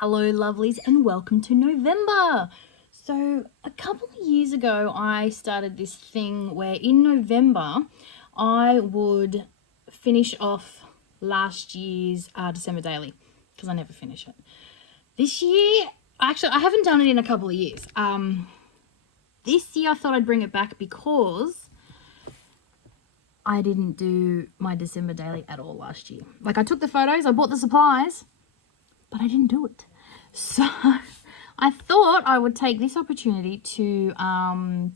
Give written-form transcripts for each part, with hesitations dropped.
Hello lovelies and welcome to November. So a couple of years ago I started this thing where in November I would finish off last year's December daily because I never finish it. This year, actually I haven't done it in a couple of years. This year I thought I'd bring it back because I didn't do my December daily at all last year. Like I took the photos, I bought the supplies, but I didn't do it. So I thought I would take this opportunity to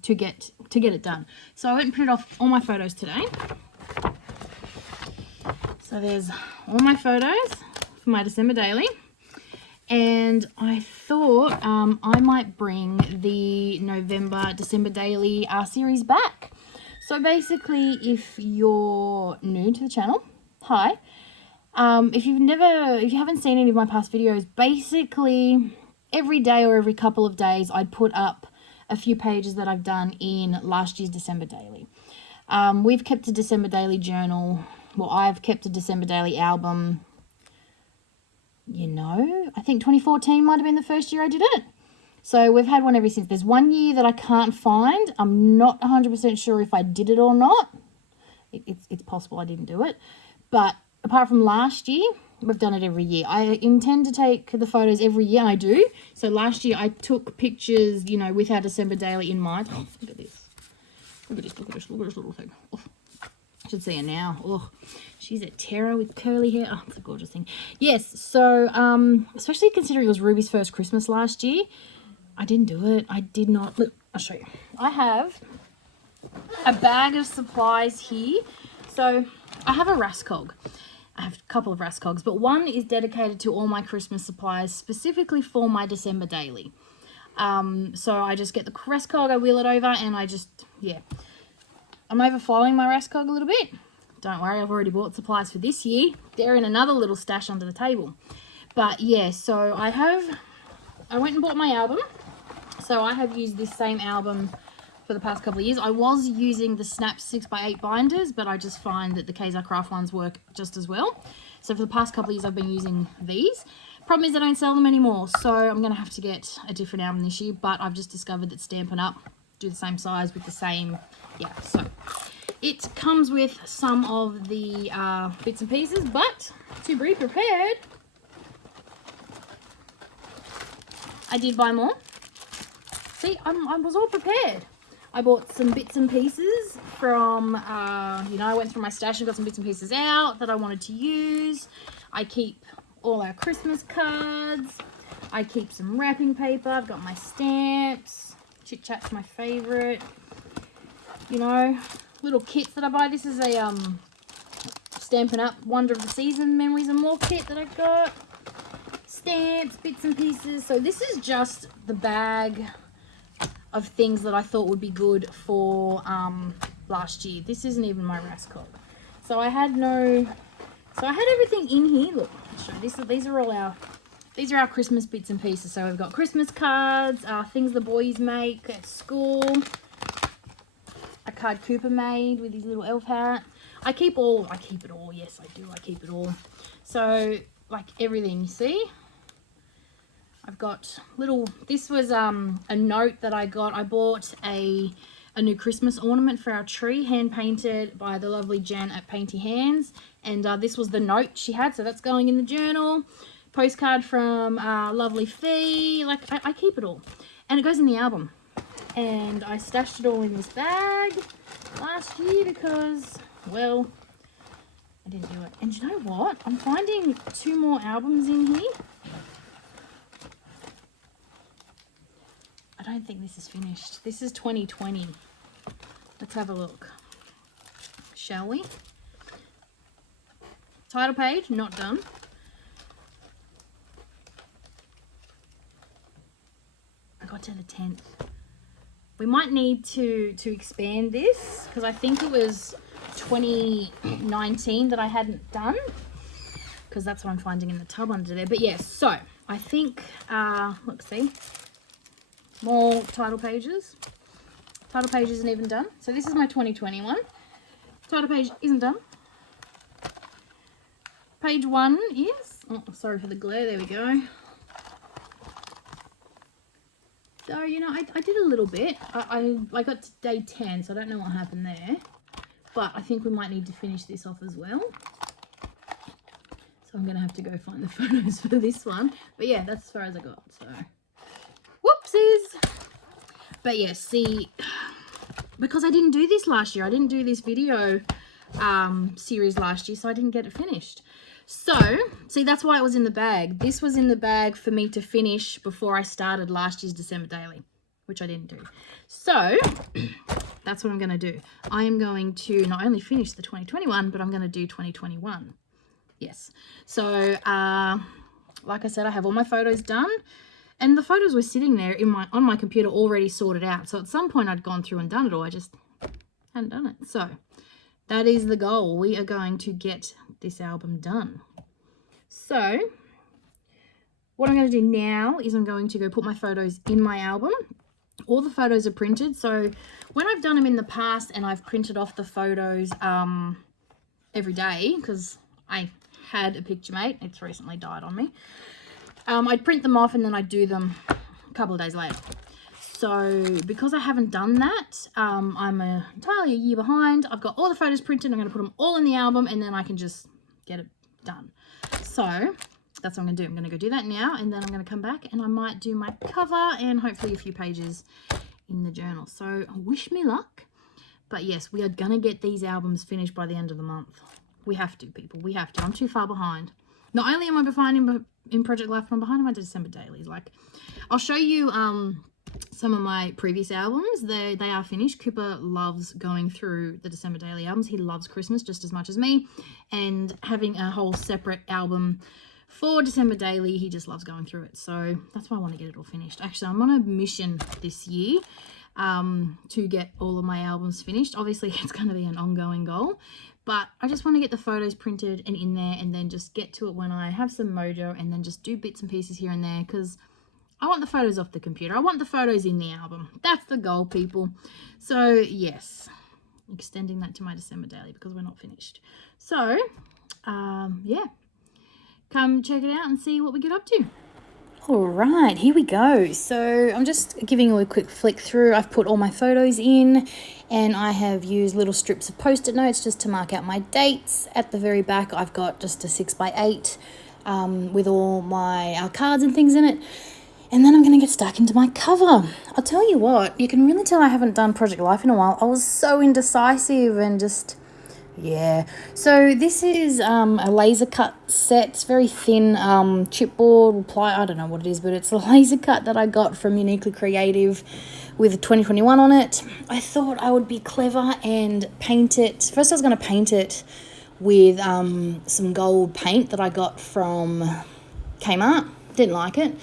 get it done. So I went and printed off all my photos today. So there's all my photos for my December daily. And I thought I might bring the December daily series back. So basically, if you're new to the channel, hi. If you haven't seen any of my past videos, basically every day or every couple of days I'd put up a few pages that I've done in last year's December daily. We've kept a December daily journal. Well, I've kept a December daily album. I think 2014 might have been the first year I did it. So we've had one ever since. There's one year that I can't find. I'm not 100% sure if I did it or not. It's possible I didn't do it. But apart from last year, we've done it every year. I intend to take the photos every year. I do. So last year I took pictures, with our December daily in mind. Oh, look at this. Look at this little thing. Oh, I should see her now. Oh, she's a terror with curly hair. Oh, it's a gorgeous thing. Yes, so especially considering it was Ruby's first Christmas last year, I didn't do it. I did not. Look, I'll show you. I have a bag of supplies here. So I have a Raskog. I have a couple of Raskogs, but one is dedicated to all my Christmas supplies, specifically for my December daily. So I just get the Raskog, I wheel it over, and I'm overflowing my Raskog a little bit. Don't worry, I've already bought supplies for this year. They're in another little stash under the table. But yeah, so I went and bought my album. So I have used this same album for the past couple of years. I was using the Snap 6x8 binders, but I just find that the Kazar Craft ones work just as well. So for the past couple of years, I've been using these. Problem is I don't sell them anymore, so I'm going to have to get a different album this year, but I've just discovered that Stampin' Up! Do the same size with the same, so it comes with some of the bits and pieces, but to be prepared, I did buy more. See, I was all prepared. I bought some bits and pieces from, I went through my stash and got some bits and pieces out that I wanted to use. I keep all our Christmas cards. I keep some wrapping paper. I've got my stamps. Chit Chat's my favourite. Little kits that I buy. This is a Stampin' Up! Wonder of the Season Memories and More kit that I got. Stamps, bits and pieces. So this is just the bag of things that I thought would be good for last year. This isn't even my Raskog. So I had everything in here. Look, I'll show you. These are our Christmas bits and pieces. So we've got Christmas cards, things the boys make at school, a card Cooper made with his little elf hat. I keep it all. Yes, I do. I keep it all. So like everything, you see. I've got this was a note that I got. I bought a new Christmas ornament for our tree, hand painted by the lovely Jan at Painty Hands. And this was the note she had, so that's going in the journal. Postcard from lovely Fee. Like, I keep it all. And it goes in the album. And I stashed it all in this bag last year because, well, I didn't do it. And you know what? I'm finding 2 more albums in here. I don't think this is finished. This is 2020. Let's have a look. Shall we? Title page, not done. I got to the 10th. We might need to expand this because I think it was 2019 that I hadn't done, because that's what I'm finding in the tub under there. But yes, so I think, let's see. More title pages. Title page isn't even done. So this is my 2021. Title page isn't done. Page 1 is, oh, sorry for the glare, there we go. So, you know, I did a little bit. I got to day 10, so I don't know what happened there. But I think we might need to finish this off as well. So I'm going to have to go find the photos for this one. But yeah, that's as far as I got. So, whoopsies. But yeah, see, because I didn't do this last year. I didn't do this video series last year, so I didn't get it finished. So, see, that's why it was in the bag. This was in the bag for me to finish before I started last year's December Daily, which I didn't do. So, that's what I'm going to do. I am going to not only finish the 2021, but I'm going to do 2021. Yes. So, like I said, I have all my photos done. And the photos were sitting there on my computer already sorted out. So, at some point, I'd gone through and done it all. I just hadn't done it. So, that is the goal. We are going to get this album done. So what I'm going to do now is I'm going to go put my photos in my album. All the photos are printed. So when I've done them in the past and I've printed off the photos every day, because I had a picture mate, it's recently died on me, I'd print them off and then I'd do them a couple of days later. So because I haven't done that, I'm entirely a year behind. I've got all the photos printed. I'm going to put them all in the album and then I can just get it done. So that's what I'm going to do. I'm going to go do that now and then I'm going to come back and I might do my cover and hopefully a few pages in the journal. So wish me luck. But yes, we are going to get these albums finished by the end of the month. We have to, people. We have to. I'm too far behind. Not only am I behind in Project Life, but I'm behind in my December dailies. Like, I'll show you some of my previous albums. They are finished. Cooper loves going through the December daily albums. He loves Christmas just as much as me, and having a whole separate album for December daily, he just loves going through it. So that's why I want to get it all finished. Actually, I'm on a mission this year to get all of my albums finished. Obviously, it's going to be an ongoing goal, but I just want to get the photos printed and in there and then just get to it when I have some mojo and then just do bits and pieces here and there, because I want the photos off the computer. I want the photos in the album. That's the goal, people. So, yes, extending that to my December daily because we're not finished. So, yeah, come check it out and see what we get up to. All right, here we go. So I'm just giving you a quick flick through. I've put all my photos in and I have used little strips of Post-it notes just to mark out my dates. At the very back, I've got just a 6x8 with all my cards and things in it. And then I'm going to get stuck into my cover. I'll tell you what, you can really tell I haven't done Project Life in a while. I was so indecisive and just, yeah. So this is a laser cut set. It's very thin chipboard, ply, I don't know what it is, but it's a laser cut that I got from Uniquely Creative with 2021 on it. I thought I would be clever and paint it. First I was going to paint it with some gold paint that I got from Kmart. Didn't like it.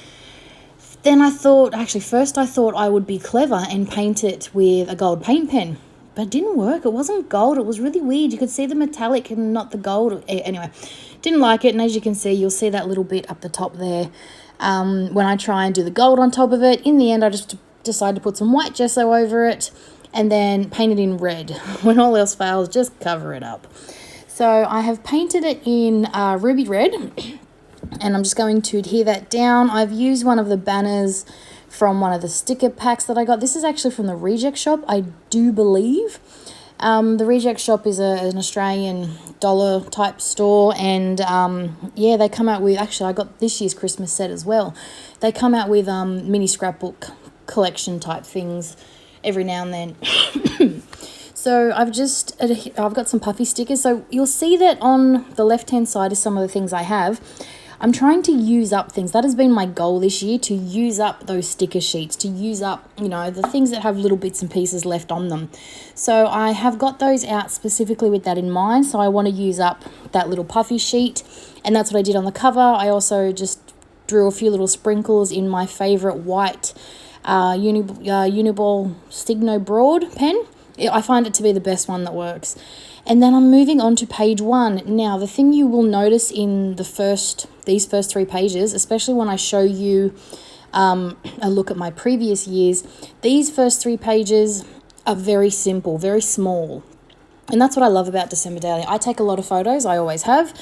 Then I thought, first I thought I would be clever and paint it with a gold paint pen. But it didn't work. It wasn't gold. It was really weird. You could see the metallic and not the gold. Anyway, didn't like it. And as you can see, you'll see that little bit up the top there. When I try and do the gold on top of it, in the end, I just decided to put some white gesso over it and then paint it in red. When all else fails, just cover it up. So I have painted it in ruby red. And I'm just going to adhere that down. I've used one of the banners from one of the sticker packs that I got. This is actually from the Reject Shop, I do believe. The Reject Shop is an Australian dollar type store. And yeah, they come out with, actually I got this year's Christmas set as well. They come out with mini scrapbook collection type things every now and then. So I've got some puffy stickers. So you'll see that on the left-hand side is some of the things I have. I'm trying to use up things. That has been my goal this year, to use up those sticker sheets, to use up, you know, the things that have little bits and pieces left on them. So I have got those out specifically with that in mind. So I want to use up that little puffy sheet, and that's what I did on the cover. I also just drew a few little sprinkles in my favourite white Uniball Stigno Broad pen. I find it to be the best one that works. And then I'm moving on to page 1. Now, the thing you will notice in these first 3 pages, especially when I show you a look at my previous years, these first 3 pages are very simple, very small. And that's what I love about December Daily. I take a lot of photos, I always have,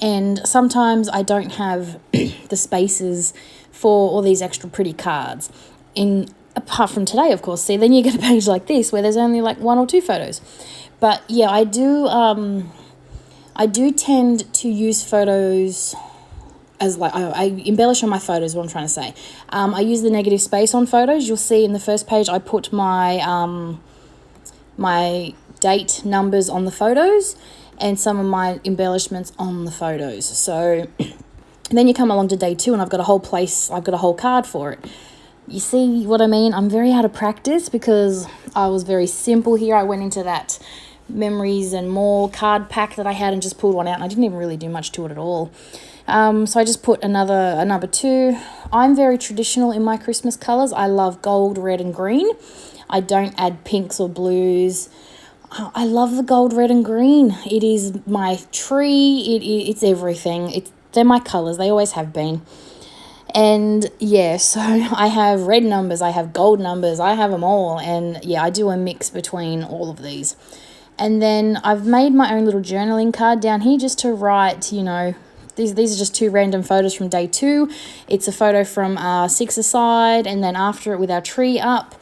and sometimes I don't have the spaces for all these extra pretty cards. In apart from today, of course. See, then you get a page like this where there's only like 1 or 2 photos. But yeah, I do tend to use photos as like, I embellish on my photos, what I'm trying to say. I use the negative space on photos. You'll see in the first page I put my my date numbers on the photos and some of my embellishments on the photos. So then you come along to day 2 and I've got a whole card for it. You see what I mean? I'm very out of practice because I was very simple here. I went into that memories and more card pack that I had and just pulled one out, and I didn't even really do much to it at all. So I just put a number 2. I'm very traditional in my Christmas colours. I love gold, red and green. I don't add pinks or blues. I love the gold, red and green. It is my tree. It's everything. They're my colours. They always have been. And yeah, so I have red numbers, I have gold numbers, I have them all. And yeah, I do a mix between all of these. And then I've made my own little journaling card down here just to write, you know, these are just 2 random photos from day 2. It's a photo from 6-a-side, and then after it with our tree up.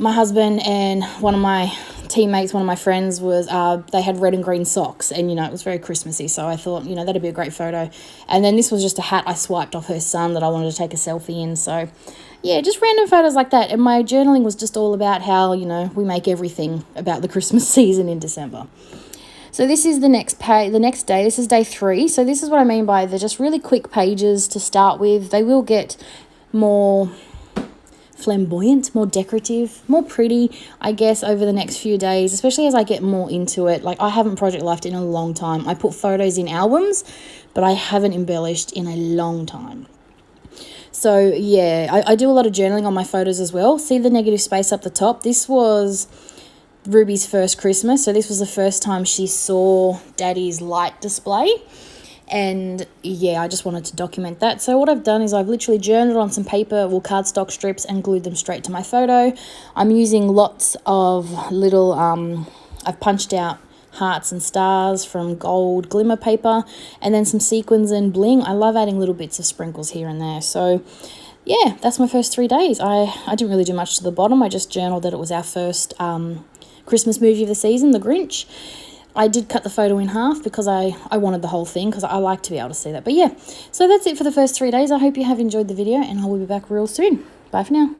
My husband and one of my teammates, one of my friends, was they had red and green socks, and you know, it was very Christmassy, so I thought, you know, that'd be a great photo. And then this was just a hat I swiped off her son that I wanted to take a selfie in. So yeah, just random photos like that. And my journaling was just all about how, you know, we make everything about the Christmas season in December. So this is the next day. This is day 3. So this is what I mean by they're just really quick pages to start with. They will get more flamboyant, more decorative, more pretty, I guess, over the next few days, especially as I get more into it. Like, I haven't project lifed in a long time. I put photos in albums, but I haven't embellished in a long time. So yeah, I do a lot of journaling on my photos as well. See the negative space up the top? This was Ruby's first Christmas, so this was the first time she saw Daddy's light display. And yeah, I just wanted to document that. So what I've done is I've literally journaled on some paper, cardstock strips, and glued them straight to my photo. I'm using lots of little, I've punched out hearts and stars from gold glimmer paper, and then some sequins and bling. I love adding little bits of sprinkles here and there. So yeah, that's my first 3 days. I didn't really do much to the bottom. I just journaled that it was our first Christmas movie of the season, The Grinch. I did cut the photo in half because I wanted the whole thing, because I like to be able to see that. But yeah, so that's it for the first 3 days. I hope you have enjoyed the video, and I will be back real soon. Bye for now.